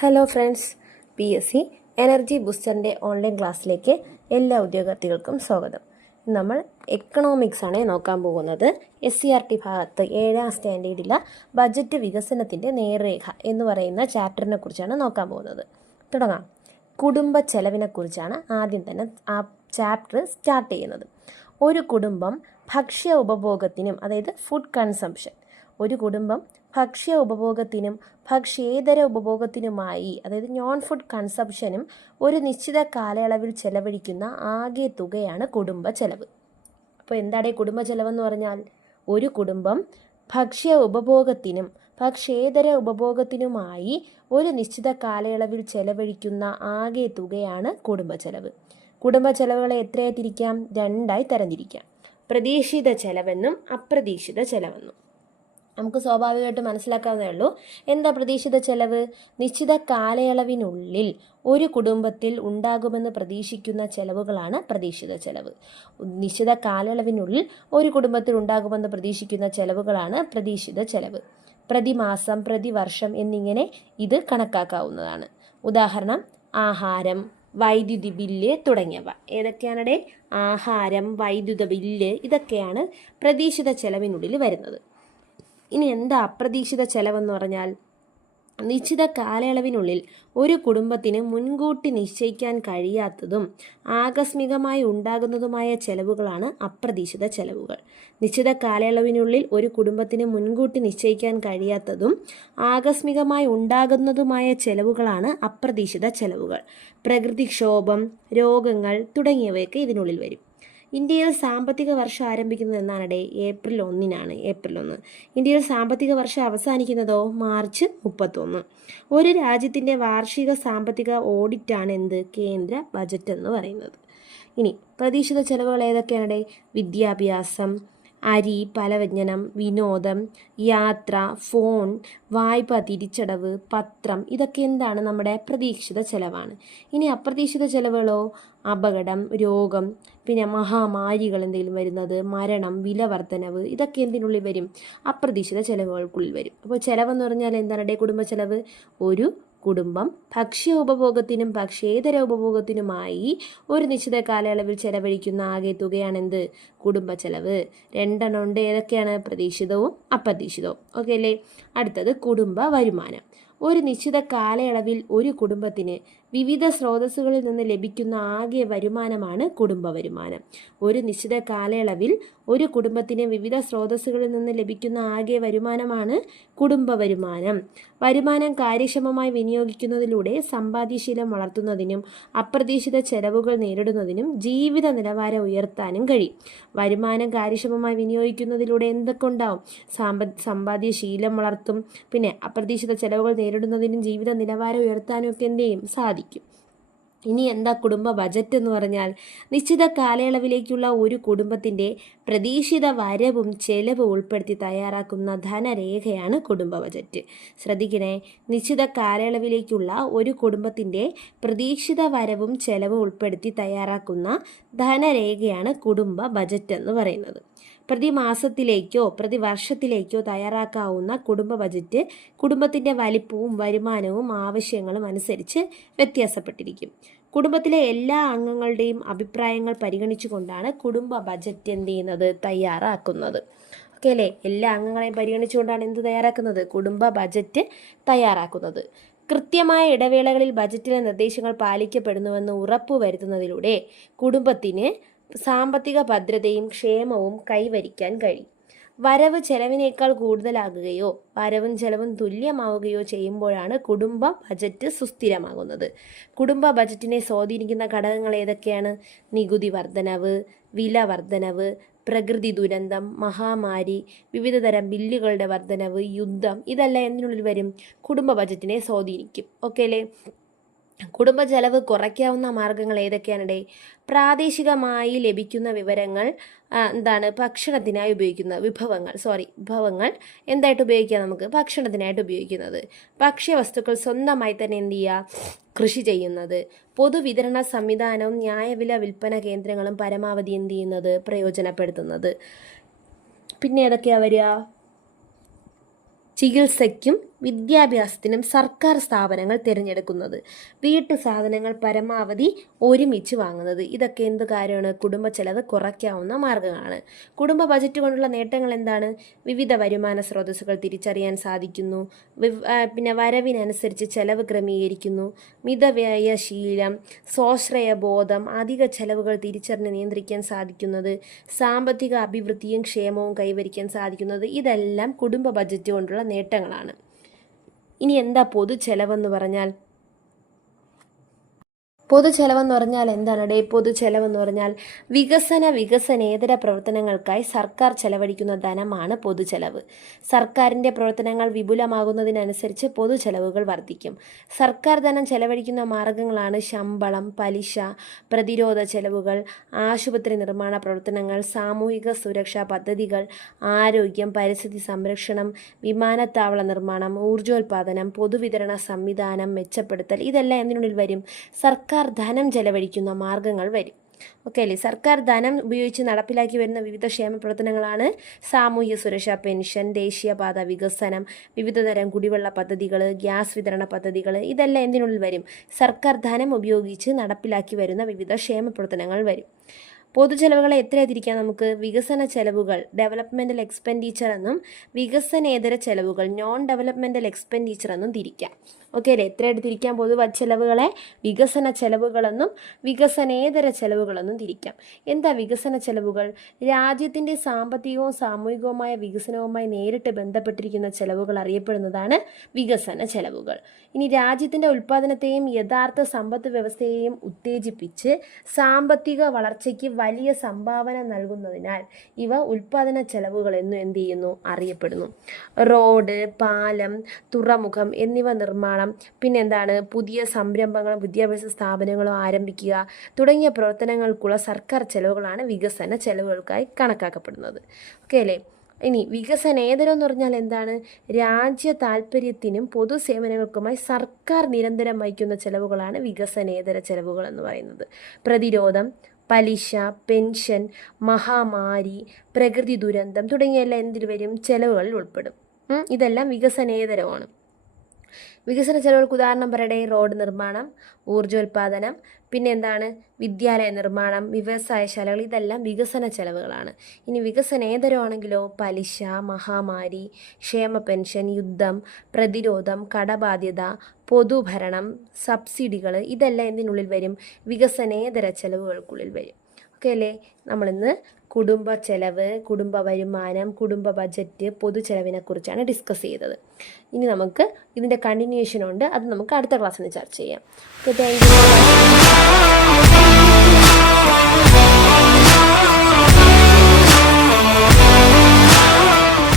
Hello friends P S C energy ബൂസ്റ്ററിന്റെ online ക്ലാസ്സിലേക്ക് എല്ലാ ഉദ്യോഗാർത്ഥികൾക്കും സ്വാഗതം. നമ്മൾ എക്കണോമിക്സ് ആണ് നോക്കാൻ പോകുന്നത്. എസ് സി ആർ ടി ഭാഗത്ത് ഏഴാം സ്റ്റാൻഡേർഡിലെ ബജറ്റ് വികസനത്തിന്റെ നേർരേഖ എന്ന് പറയുന്ന ചാപ്റ്ററിനെ കുറിച്ചാണ് നോക്കാൻ പോകുന്നത്. തുടങ്ങാം. കുടുംബ ചെലവിനെക്കുറിച്ചാണ് ആദ്യം തന്നെ ആ ചാപ്റ്റർ സ്റ്റാർട്ട് ചെയ്യുന്നത്. ഒരു കുടുംബം ഭക്ഷ്യ ഉപഭോഗത്തിനും അതായത് ഫുഡ് കൺസംഷൻ ഒരു കുടുംബം ഭക്ഷ്യ ഉപഭോഗത്തിനും ഭക്ഷ്യേതര ഉപഭോഗത്തിനുമായി അതായത് നോൺ ഫുഡ് കൺസംഷനും ഒരു നിശ്ചിത കാലയളവിൽ ചെലവഴിക്കുന്ന ആകെ തുകയാണ് കുടുംബ ചെലവ്. അപ്പോൾ എന്താണ് ഈ കുടുംബ ചെലവെന്ന് പറഞ്ഞാൽ? ഒരു കുടുംബം ഭക്ഷ്യ ഉപഭോഗത്തിനും ഭക്ഷ്യേതര ഉപഭോഗത്തിനുമായി ഒരു നിശ്ചിത കാലയളവിൽ ചെലവഴിക്കുന്ന ആകെ തുകയാണ് കുടുംബ ചെലവ്. കുടുംബ ചെലവുകളെ എത്രയായി തിരിക്കാം? രണ്ടായി തരംതിരിക്കാം. പ്രതീക്ഷിത ചെലവെന്നും അപ്രതീക്ഷിത ചെലവെന്നും. നമുക്ക് സ്വാഭാവികമായിട്ട് മനസ്സിലാക്കാവുന്നേ ഉള്ളൂ. എന്താ പ്രതീക്ഷിത ചെലവ്? നിശ്ചിത കാലയളവിനുള്ളിൽ ഒരു കുടുംബത്തിൽ ഉണ്ടാകുമെന്ന് പ്രതീക്ഷിക്കുന്ന ചെലവുകളാണ് പ്രതീക്ഷിത ചെലവ്. നിശ്ചിത കാലയളവിനുള്ളിൽ ഒരു കുടുംബത്തിൽ ഉണ്ടാകുമെന്ന് പ്രതീക്ഷിക്കുന്ന ചെലവുകളാണ് പ്രതീക്ഷിത ചെലവ്. പ്രതിമാസം പ്രതിവർഷം എന്നിങ്ങനെ ഇത് കണക്കാക്കാവുന്നതാണ്. ഉദാഹരണം ആഹാരം വൈദ്യുതി ബില്ല് തുടങ്ങിയവ. ഏതൊക്കെയാണടെ? ആഹാരം വൈദ്യുത ബില്ല് ഇതൊക്കെയാണ് പ്രതീക്ഷിത ചെലവിനുള്ളിൽ വരുന്നത്. ഇനി എന്താ അപ്രതീക്ഷിത ചെലവെന്ന് പറഞ്ഞാൽ? നിശ്ചിത കാലയളവിനുള്ളിൽ ഒരു കുടുംബത്തിന് മുൻകൂട്ടി നിശ്ചയിക്കാൻ കഴിയാത്തതും ആകസ്മികമായി ഉണ്ടാകുന്നതുമായ ചെലവുകളാണ് അപ്രതീക്ഷിത ചെലവുകൾ. നിശ്ചിത കാലയളവിനുള്ളിൽ ഒരു കുടുംബത്തിന് മുൻകൂട്ടി നിശ്ചയിക്കാൻ കഴിയാത്തതും ആകസ്മികമായി ഉണ്ടാകുന്നതുമായ ചെലവുകളാണ് അപ്രതീക്ഷിത ചെലവുകൾ. പ്രകൃതിക്ഷോഭം രോഗങ്ങൾ തുടങ്ങിയവയൊക്കെ ഇതിനുള്ളിൽ വരും. ഇന്ത്യയിൽ സാമ്പത്തിക വർഷം ആരംഭിക്കുന്നത് എന്നാണ് ഏപ്രിൽ ഒന്നിനാണ് ഏപ്രിൽ ഒന്ന്. ഇന്ത്യയിൽ സാമ്പത്തിക വർഷം അവസാനിക്കുന്നതോ മാർച്ച് മുപ്പത്തൊന്ന്. ഒരു രാജ്യത്തിന്റെ വാർഷിക സാമ്പത്തിക ഓഡിറ്റാണ് എന്ത്? കേന്ദ്ര ബജറ്റ് എന്ന് പറയുന്നത്. ഇനി പ്രതീക്ഷിത ചെലവുകൾ ഏതൊക്കെയാണ് വിദ്യാഭ്യാസം അരി പലവ്യഞ്ജനം വിനോദം യാത്ര ഫോൺ വായ്പ തിരിച്ചടവ് പത്രം ഇതൊക്കെ എന്താണ് നമ്മുടെ പ്രതീക്ഷിത ചെലവാണ്. ഇനി അപ്രതീക്ഷിത ചെലവുകളോ? അപകടം രോഗം പിന്നെ മഹാമാരികൾ എന്തെങ്കിലും വരുന്നത് മരണം വില വർധനവ് ഇതൊക്കെ എന്തിനുള്ളിൽ വരും? അപ്രതീക്ഷിത ചെലവുകൾക്കുള്ളിൽ വരും. അപ്പോൾ ചെലവെന്ന് പറഞ്ഞാൽ എന്താണ്? കുടുംബ ചെലവ് ഒരു കുടുംബം ഭക്ഷ്യ ഉപഭോഗത്തിനും ഭക്ഷ്യേതര ഉപഭോഗത്തിനുമായി ഒരു നിശ്ചിത കാലയളവിൽ ചെലവഴിക്കുന്ന ആകെ തുകയാണെന്ത്? കുടുംബ ചെലവ്. രണ്ടെണ്ണം ഉണ്ട്. ഏതൊക്കെയാണ്? പ്രതീക്ഷിതവും അപ്രതീക്ഷിതവും. ഓക്കെ അല്ലേ? അടുത്തത് കുടുംബ വരുമാനം. ഒരു നിശ്ചിത കാലയളവിൽ ഒരു കുടുംബത്തിന് വിവിധ സ്രോതസ്സുകളിൽ നിന്ന് ലഭിക്കുന്ന ആകെ വരുമാനമാണ് കുടുംബ വരുമാനം. ഒരു നിശ്ചിത കാലയളവിൽ ഒരു കുടുംബത്തിന് വിവിധ സ്രോതസ്സുകളിൽ നിന്ന് ലഭിക്കുന്ന ആകെ വരുമാനമാണ് കുടുംബ വരുമാനം. വരുമാനം കാര്യക്ഷമമായി വിനിയോഗിക്കുന്നതിലൂടെ സമ്പാദ്യശീലം വളർത്തുന്നതിനും അപ്രതീക്ഷിത ചെലവുകൾ നേരിടുന്നതിനും ജീവിത നിലവാരം ഉയർത്താനും കഴിയും. വരുമാനം കാര്യക്ഷമമായി വിനിയോഗിക്കുന്നതിലൂടെ എന്തൊക്കെ ഉണ്ടാവും? സാമ്പ സമ്പാദ്യശീലം വളർത്തും പിന്നെ അപ്രതീക്ഷിത ചെലവുകൾ നേരിടുന്നതിനും ജീവിത നിലവാരം ഉയർത്താനും ഒക്കെ എന്ത് ചെയ്യും? സാധിക്കും. ഇനി എന്താ കുടുംബ ബജറ്റ് എന്ന് പറഞ്ഞാൽ നിശ്ചിത കാലയളവിലേക്കുള്ള ഒരു കുടുംബത്തിന്റെ പ്രതീക്ഷിത വരവും ചെലവും ഉൾപ്പെടുത്തി തയ്യാറാക്കുന്ന ധനരേഖയാണ് കുടുംബ ബജറ്റ്. ശ്രദ്ധിക്കണേ നിശ്ചിത കാലയളവിലേക്കുള്ള ഒരു കുടുംബത്തിന്റെ പ്രതീക്ഷിത വരവും ചെലവും ഉൾപ്പെടുത്തി തയ്യാറാക്കുന്ന ധനരേഖയാണ് കുടുംബ ബജറ്റ് എന്ന് പറയുന്നത്. പ്രതിമാസത്തിലേക്കോ പ്രതിവർഷത്തിലേക്കോ തയ്യാറാക്കാവുന്ന കുടുംബ ബജറ്റ് കുടുംബത്തിന്റെ വലിപ്പവും വരുമാനവും ആവശ്യങ്ങളും അനുസരിച്ച് വ്യത്യാസപ്പെട്ടിരിക്കും. കുടുംബത്തിലെ എല്ലാ അംഗങ്ങളുടെയും അഭിപ്രായങ്ങൾ പരിഗണിച്ചുകൊണ്ടാണ് കുടുംബ ബജറ്റ് എന്ത് ചെയ്യുന്നത്? തയ്യാറാക്കുന്നത്. ഓക്കെ അല്ലേ? എല്ലാ അംഗങ്ങളെയും പരിഗണിച്ചുകൊണ്ടാണ് എന്ത് തയ്യാറാക്കുന്നത്? കുടുംബ ബജറ്റ് തയ്യാറാക്കുന്നത്. കൃത്യമായ ഇടവേളകളിൽ ബജറ്റിലെ നിർദ്ദേശങ്ങൾ പാലിക്കപ്പെടുന്നുവെന്ന് ഉറപ്പുവരുത്തുന്നതിലൂടെ കുടുംബത്തിന് സാമ്പത്തിക ഭദ്രതയും ക്ഷേമവും കൈവരിക്കാൻ കഴിയും. വരവ് ചെലവിനേക്കാൾ കൂടുതലാകുകയോ വരവും ചെലവും തുല്യമാവുകയോ ചെയ്യുമ്പോഴാണ് കുടുംബ ബജറ്റ് സുസ്ഥിരമാകുന്നത്. കുടുംബ ബജറ്റിനെ സ്വാധീനിക്കുന്ന ഘടകങ്ങൾ ഏതൊക്കെയാണ്? നികുതി വർധനവ് വില വർധനവ് പ്രകൃതി ദുരന്തം മഹാമാരി വിവിധതരം ബില്ലുകളുടെ വർധനവ് യുദ്ധം ഇതെല്ലാം എന്തിനുള്ളിൽ വരും? കുടുംബ ബജറ്റിനെ സ്വാധീനിക്കും. ഓക്കെ അല്ലേ കുടുംബ ചെലവ് കുറയ്ക്കാവുന്ന മാർഗങ്ങൾ ഏതൊക്കെയാണിടെ? പ്രാദേശികമായി ലഭിക്കുന്ന വിവരങ്ങൾ എന്താണ് ഭക്ഷണത്തിനായി ഉപയോഗിക്കുന്ന വിഭവങ്ങൾ സോറി വിഭവങ്ങൾ എന്തായിട്ട് ഉപയോഗിക്കാം നമുക്ക്? ഭക്ഷണത്തിനായിട്ട് ഉപയോഗിക്കുന്നത്. ഭക്ഷ്യവസ്തുക്കൾ സ്വന്തമായി തന്നെ എന്ത് ചെയ്യുക കൃഷി ചെയ്യുന്നത്. പൊതുവിതരണ സംവിധാനവും ന്യായവില വിൽപ്പന കേന്ദ്രങ്ങളും പരമാവധി എന്ത് ചെയ്യുന്നത്? പ്രയോജനപ്പെടുത്തുന്നത്. പിന്നെ ഏതൊക്കെയാണ് വരിക? ചികിത്സയ്ക്കും വിദ്യാഭ്യാസത്തിനും സർക്കാർ സ്ഥാപനങ്ങൾ തിരഞ്ഞെടുക്കുന്നത്. വീട്ടു സാധനങ്ങൾ പരമാവധി ഒരുമിച്ച് വാങ്ങുന്നത്. ഇതൊക്കെ എന്ത് കാര്യമാണ്? കുടുംബ ചെലവ് കുറയ്ക്കാവുന്ന മാർഗങ്ങളാണ് കുടുംബ ബജറ്റ് കൊണ്ടുള്ള നേട്ടങ്ങൾ എന്താണ്? വിവിധ വരുമാന സ്രോതസ്സുകൾ തിരിച്ചറിയാൻ സാധിക്കുന്നു. പിന്നെ വരവിനനുസരിച്ച് ചെലവ് ക്രമീകരിക്കുന്നു. മിതവ്യയശീലം സ്വാശ്രയ ബോധം അധിക ചെലവുകൾ തിരിച്ചറിഞ്ഞ് നിയന്ത്രിക്കാൻ സാധിക്കുന്നത്. സാമ്പത്തിക അഭിവൃദ്ധിയും ക്ഷേമവും കൈവരിക്കാൻ സാധിക്കുന്നത്. ഇതെല്ലാം കുടുംബ ബജറ്റ് കൊണ്ടുള്ള നേട്ടങ്ങളാണ്. ഇനി എന്താ പൊതു ചെലവെന്ന് പറഞ്ഞാൽ? പൊതു ചെലവെന്ന് പറഞ്ഞാൽ എന്താണ്? ഡേ പൊതു ചെലവെന്ന് പറഞ്ഞാൽ വികസന വികസനേതര പ്രവർത്തനങ്ങൾക്കായി സർക്കാർ ചെലവഴിക്കുന്ന ധനമാണ് പൊതു ചെലവ് സർക്കാരിന്റെ പ്രവർത്തനങ്ങൾ വിപുലമാകുന്നതിനനുസരിച്ച് പൊതു ചെലവുകൾ വർദ്ധിക്കും. സർക്കാർ ധനം ചെലവഴിക്കുന്ന മാർഗങ്ങളാണ് ശമ്പളം പലിശ പ്രതിരോധ ചെലവുകൾ ആശുപത്രി നിർമ്മാണ പ്രവർത്തനങ്ങൾ സാമൂഹിക സുരക്ഷാ പദ്ധതികൾ ആരോഗ്യം പരിസ്ഥിതി സംരക്ഷണം വിമാനത്താവള നിർമ്മാണം ഊർജോൽപാദനം പൊതുവിതരണ സംവിധാനം മെച്ചപ്പെടുത്തൽ ഇതെല്ലാം എന്തിനുള്ളിൽ വരും? സർക്കാർ ധനം ചെലവഴിക്കുന്ന മാർഗങ്ങൾ വരും. ഓക്കെ അല്ലേ? സർക്കാർ ധനം ഉപയോഗിച്ച് നടപ്പിലാക്കി വരുന്ന വിവിധ ക്ഷേമ പ്രവർത്തനങ്ങളാണ് സാമൂഹ്യ സുരക്ഷാ പെൻഷൻ ദേശീയപാത വികസനം വിവിധതരം കുടിവെള്ള പദ്ധതികൾ ഗ്യാസ് വിതരണ പദ്ധതികൾ ഇതെല്ലാം എന്തിനുള്ളിൽ വരും? സർക്കാർ ധനം ഉപയോഗിച്ച് നടപ്പിലാക്കി വരുന്ന വിവിധ ക്ഷേമ പ്രവർത്തനങ്ങൾ വരും. പൊതുചെലവുകളെ എത്ര തിരിക്കാം നമുക്ക്? വികസന ചെലവുകൾ ഡെവലപ്മെന്റൽ എക്സ്പെൻഡിച്ചർ എന്നും വികസനേതര ചെലവുകൾ നോൺ ഡെവലപ്മെന്റൽ എക്സ്പെൻഡിച്ചർ എന്നും തിരിക്കാം. ഓക്കെ അല്ലേ? എത്രയായിട്ട് തിരിക്കാം? പൊതു ചെലവുകളെ വികസന ചെലവുകളെന്നും വികസനേതര ചെലവുകളെന്നും തിരിക്കാം. എന്താ വികസന ചെലവുകൾ? രാജ്യത്തിന്റെ സാമ്പത്തികവും സാമൂഹികവുമായ വികസനവുമായി നേരിട്ട് ബന്ധപ്പെട്ടിരിക്കുന്ന ചെലവുകൾ അറിയപ്പെടുന്നതാണ് വികസന ചെലവുകൾ. ഇനി രാജ്യത്തിന്റെ ഉൽപ്പാദനത്തെയും യഥാർത്ഥ സമ്പദ് വ്യവസ്ഥയെയും ഉത്തേജിപ്പിച്ച് സാമ്പത്തിക വളർച്ചയ്ക്ക് വലിയ സംഭാവന നൽകുന്നതിനാൽ ഇവ ഉൽപ്പാദന ചെലവുകൾ എന്നും എന്ത് ചെയ്യുന്നു? അറിയപ്പെടുന്നു. റോഡ് പാലം തുറമുഖം എന്നിവ നിർമ്മാണം പിന്നെന്താണ്? പുതിയ സംരംഭങ്ങളും വിദ്യാഭ്യാസ സ്ഥാപനങ്ങളും ആരംഭിക്കുക തുടങ്ങിയ പ്രവർത്തനങ്ങൾക്കുള്ള സർക്കാർ ചെലവുകളാണ് വികസന ചെലവുകൾക്കായി കണക്കാക്കപ്പെടുന്നത്. ഓക്കെ അല്ലേ? ഇനി വികസനേതരം എന്ന് പറഞ്ഞാൽ എന്താണ്? രാജ്യ താല്പര്യത്തിനും പൊതുസേവനങ്ങൾക്കുമായി സർക്കാർ നിരന്തരം വഹിക്കുന്ന ചെലവുകളാണ് വികസനേതര ചെലവുകൾ എന്ന് പറയുന്നത്. പ്രതിരോധം പലിശ പെൻഷൻ മഹാമാരി പ്രകൃതി ദുരന്തം തുടങ്ങിയെല്ലാം എന്തിൽ വരും? ചെലവുകളിൽ ഉൾപ്പെടും. ഇതെല്ലാം വികസനേതരമാണ്. വികസന ചെലവുകൾക്ക് ഉദാഹരണം പറയട്ടെ റോഡ് നിർമ്മാണം ഊർജോൽപാദനം പിന്നെ എന്താണ്? വിദ്യാലയ നിർമ്മാണം വ്യവസായശാലകൾ ഇതെല്ലാം വികസന ചെലവുകളാണ്. ഇനി വികസനേതരമാണെങ്കിലോ പലിശ മഹാമാരി ക്ഷേമ പെൻഷൻ യുദ്ധം പ്രതിരോധം കടബാധ്യത പൊതുഭരണം സബ്സിഡികൾ ഇതെല്ലാം എന്തിനുള്ളിൽ വരും? വികസനേതര ചെലവുകൾക്കുള്ളിൽ വരും. ഓക്കെ അല്ലേ നമ്മളിന്ന് കുടുംബ ചെലവ് കുടുംബ വരുമാനം കുടുംബ ബജറ്റ് പൊതു ചെലവിനെക്കുറിച്ചാണ് ഡിസ്കസ് ചെയ്തത്. ഇനി നമുക്ക് ഇതിന്റെ കണ്ടിന്യൂഷൻ ഉണ്ട്. അത് നമുക്ക് അടുത്ത ക്ലാസ്സിൽ ചർച്ച ചെയ്യാം. Okay thank you